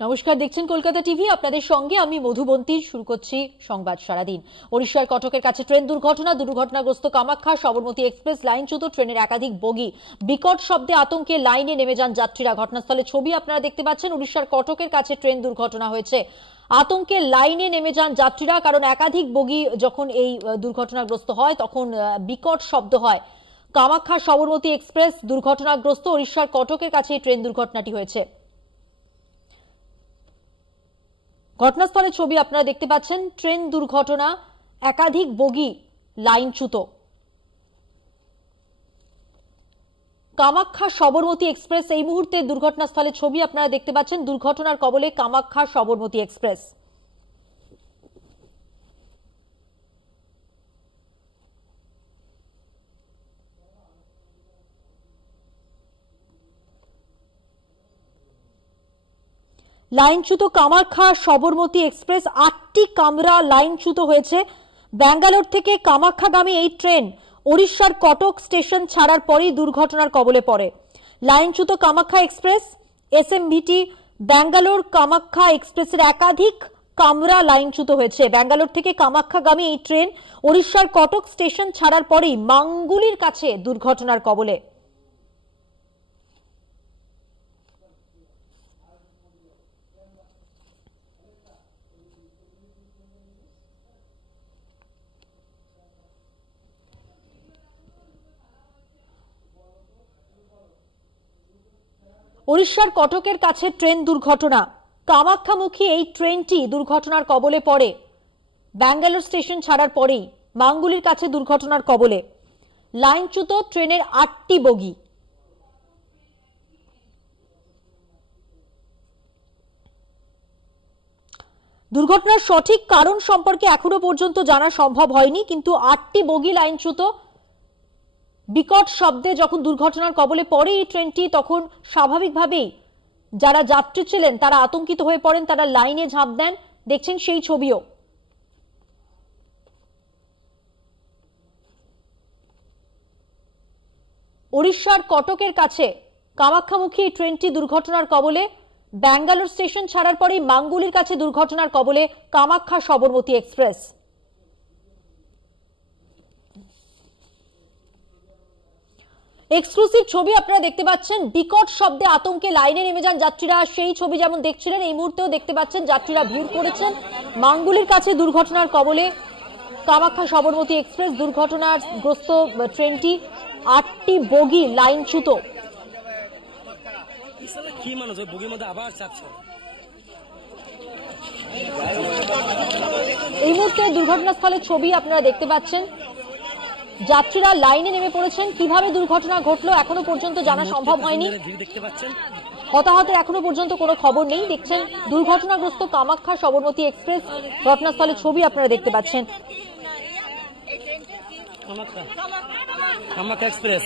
নমস্কার, দেখছেন কলকাতা টিভি। আপনাদের সঙ্গে আমি মধুবন্তী। শুরু করছি সংবাদ সারাদিন। ওড়িশার কটকের কাছে ট্রেন দুর্ঘটনাগ্রস্ত কামাখ্যা সবরমতী এক্সপ্রেস লাইনচ্যুত, ট্রেনের একাধিক বগি। বিকট শব্দে আতঙ্কে লাইনে নেমে যান যাত্রীরা। ঘটনাস্থলে ছবি আপনারা দেখতে পাচ্ছেন। ওড়িশার কটকের কাছে ট্রেন দুর্ঘটনা হয়েছে, আতঙ্কে লাইনে নেমে যান যাত্রীরা, কারণ একাধিক বগি যখন এই দুর্ঘটনাগ্রস্ত হয় তখন বিকট শব্দ হয়। কামাখ্যা সবরমতী এক্সপ্রেস দুর্ঘটনাগ্রস্ত। ওড়িশার কটকের কাছে এই ট্রেন দুর্ঘটনাটি হয়েছে। ঘটনাস্থলের ছবি আপনারা দেখতে পাচ্ছেন। ট্রেন দুর্ঘটনা, একাধিক বগি লাইনচ্যুত। কামাখ্যা সবরমতী এক্সপ্রেস এই মুহূর্তে দুর্ঘটনাস্থলের ছবি আপনারা দেখতে পাচ্ছেন। দুর্ঘটনার কবলে কামাখ্যা সবরমতী এক্সপ্রেস। লাইনচ্যুত কামাখ্যা সবরমতী এক্সপ্রেস, 8টি কামরা লাইনচ্যুত হয়েছে। ব্যাঙ্গালোর থেকে কামাখ্যাগামী এই ট্রেন ওড়িশার কটক স্টেশন ছাড়ার পরই দুর্ঘটনার কবলে পড়ে। লাইনচ্যুত কামাখ্যা এক্সপ্রেস, এসএমভিটি ব্যাঙ্গালোর কামাখ্যা এক্সপ্রেসের একাধিক কামরা লাইনচ্যুত হয়েছে। ব্যাঙ্গালোর থেকে কামাখ্যাগামী এই ট্রেন ওড়িশার কটক স্টেশন ছাড়ার পরই মাঙ্গুলির কাছে দুর্ঘটনার কবলে। ওড়িশার কটকের কাছে ট্রেন দুর্ঘটনা, কামাখ্যামুখী এই ট্রেনটি দুর্ঘটনার কবলে পড়ে। ব্যাঙ্গালোর স্টেশন ছাড়ার পরেই মাঙ্গুলির কাছে দুর্ঘটনার কবলে। লাইনচ্যুত ট্রেনের 8টি বগি। দুর্ঘটনার সঠিক কারণ সম্পর্কে এখনো পর্যন্ত জানা সম্ভব হয়নি, কিন্তু 8টি বগি লাইনচ্যুত। বিকট শব্দে যখন দুর্ঘটনার কবলে পড়ে এই ট্রেনটি, তখন স্বাভাবিকভাবেই যারা যাত্রী ছিলেন তারা আতঙ্কিত হয়ে পড়েন, তারা লাইনে ঝাঁপ দেন। দেখছেন সেই ছবিও। ওড়িশার কটকের কাছে কামাখ্যামুখী এই ট্রেনটি দুর্ঘটনার কবলে। ব্যাঙ্গালোর স্টেশন ছাড়ার পরেই মাঙ্গুলির কাছে দুর্ঘটনার কবলে কামাখ্যা সবরমতী এক্সপ্রেস। এক্সক্লুসিভ ছবি আপনারা দেখতে পাচ্ছেন। বিকট শব্দে আতঙ্কে লাইনে নেমে যান যাত্রীরা। সেই ছবি যেমন দেখছিলেন এই মুহূর্তেও দেখতে পাচ্ছেন, যাত্রীরা ভিড় করেছেন। মাঙ্গুলির কাছে দুর্ঘটনার কবলে কামাখ্যা সবরমতী এক্সপ্রেস। দুর্ঘটনাগ্রস্ত ট্রেনটি, 8টি বগি লাইনচ্যুত। এই মুহূর্তে দুর্ঘটনাস্থলের ছবি আপনারা দেখতে পাচ্ছেন। যাত্রীরা লাইনে নেমে পড়েছেন। কিভাবে দুর্ঘটনা ঘটলো এখনো পর্যন্ত জানা সম্ভব হয়নি। হতাহতের এখনো পর্যন্ত কোনো খবর নেই। দেখছেন দুর্ঘটনাগ্রস্ত কামাখ্যা সবরমতী এক্সপ্রেস। ঘটনাস্থলের ছবি আপনারা দেখতে পাচ্ছেন। কামাখ্যা এক্সপ্রেস